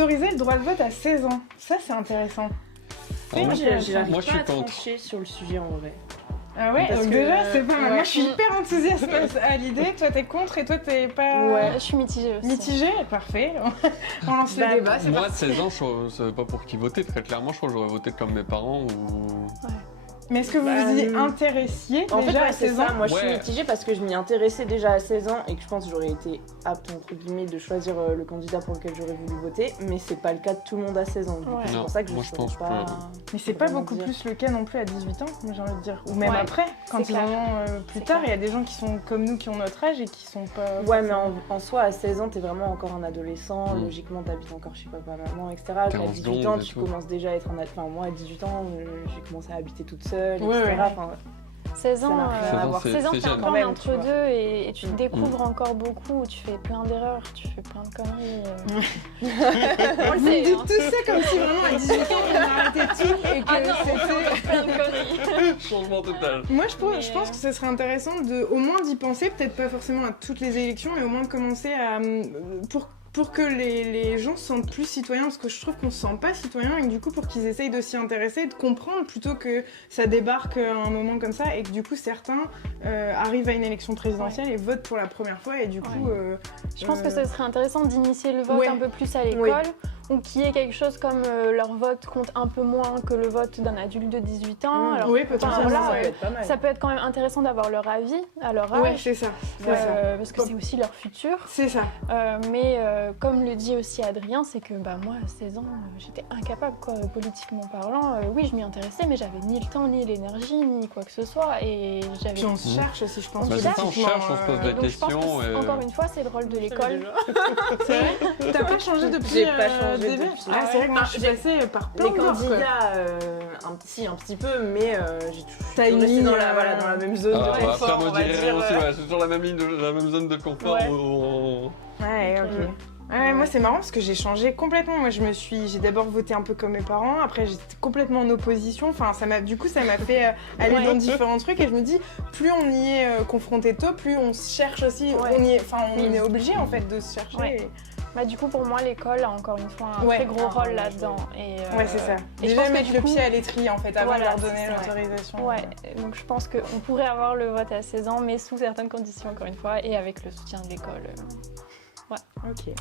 autoriser le droit de vote à 16 ans. Ça, c'est intéressant. Moi, Moi, j'arrive j'arrive pas je suis à contre. trancher sur le sujet en vrai. Ah ouais, Parce donc que, déjà, c'est pas mal. ouais. Moi, je suis hyper enthousiaste à l'idée. Toi, t'es contre et toi, t'es pas... Ouais. Je suis mitigée aussi. Mitigé, parfait. On lance le Bah, débat, c'est Moi, de parti. 16 ans, je savais pas pour qui voter. Très clairement, je crois que j'aurais voté comme mes parents ou... Mais est-ce que vous Bah, vous y intéressiez En fait, déjà ouais, à c'est 16 ans? ça. Moi, je suis Ouais. mitigée parce que je m'y intéressais déjà à 16 ans et que je pense que j'aurais été apte, entre guillemets, de choisir le candidat pour lequel j'aurais voulu voter. Mais c'est pas le cas de tout le monde à 16 ans. Du coup, Ouais. c'est Non, pour ça que moi, je je saurais pense pas. Mais c'est pas vraiment beaucoup dire. plus le cas non plus à 18 ans, moi, j'ai envie de dire. Ou même Ouais, après, quand c'est ils clair. en ont plus C'est tard, clair. il y a des gens qui sont comme nous, qui ont notre âge et qui sont pas... Ouais, mais en soi, à 16 ans, t'es vraiment encore un adolescent. Mm. Logiquement, t'habites encore chez papa, maman, etc. À 15 18 ans, et tu tout. commences déjà à être Enfin, moi, à 18 ans, j'ai commencé à habiter toute seule, Ouais, etc. ouais. Enfin, 16 Ça ans, n'a rien à voir. 16 ans, c'est t'es un jeune. peu Quand même, entre tu vois. deux et tu Mm. découvres encore beaucoup, tu fais plein d'erreurs, tu fais plein de conneries. On le Vous sait, dites hein. tout ça comme si vraiment à 18 ans on arrêtait tout et que Ah non, c'était... plein de conneries. Changement total. Moi je Mais, pense que ce serait intéressant de au moins d'y penser, peut-être pas forcément à toutes les élections, mais au moins de commencer à... pour que les gens se sentent plus citoyens, parce que je trouve qu'on se sent pas citoyen et que du coup pour qu'ils essayent de s'y intéresser, de comprendre plutôt que ça débarque à un moment comme ça et que du coup certains arrivent à une élection présidentielle et votent pour la première fois et du coup... Je pense que ce serait intéressant d'initier le vote Ouais. un peu plus à l'école, ou qu'il y ait quelque chose comme leur vote compte un peu moins que le vote d'un adulte de 18 ans. Mm. Alors, Oui, peut-être. enfin, voilà, ça peut être pas mal. ça peut être quand même intéressant d'avoir leur avis à leur Ouais, âge, c'est ça. C'est Ouais. ça. parce que c'est aussi leur futur. C'est ça. Mais comme le dit aussi Adrien, c'est que bah, moi, à 16 ans, j'étais incapable, quoi, politiquement parlant. Oui, je m'y intéressais, mais j'avais ni le temps, ni l'énergie, ni quoi que ce soit. Et j'avais... Puis on se cherche aussi, je pense. Bah, c'est ça, on cherche, on se pose des Donc je pense questions. que, encore une fois, c'est le rôle de l'école. C'est vrai. T'as pas changé depuis J'ai pas changé début depuis. Ah, c'est vrai que moi je suis passée par plein Les de bords, quoi. candidats, un petit peu, mais j'ai T'as toujours une resté ligne, dans la même zone de Ah, bah, confort, après, moi, on va je dirais dire. aussi, ouais, c'est toujours la même ligne, la même zone de confort. Ouais. Ouais, ok. Ouais, moi c'est marrant parce que j'ai changé complètement. Moi j'ai d'abord voté un peu comme mes parents, après j'étais complètement en opposition. Enfin, du coup ça m'a fait aller Ouais. dans différents trucs et je me dis plus on y est confronté tôt, plus on se cherche aussi. Ouais. On est obligé en fait de se chercher. Ouais. Bah, du coup, pour moi, l'école a encore une fois un Ouais. très gros Ah, rôle ouais, là-dedans. Et, Ouais, c'est ça. et je Déjà pense que mettre du le coup- pied à l'étrier en fait avant Voilà, de leur donner c'est ça. l'autorisation. Ouais, donc je pense qu'on pourrait avoir le vote à 16 ans, mais sous certaines conditions, encore une fois, et avec le soutien de l'école. Ok.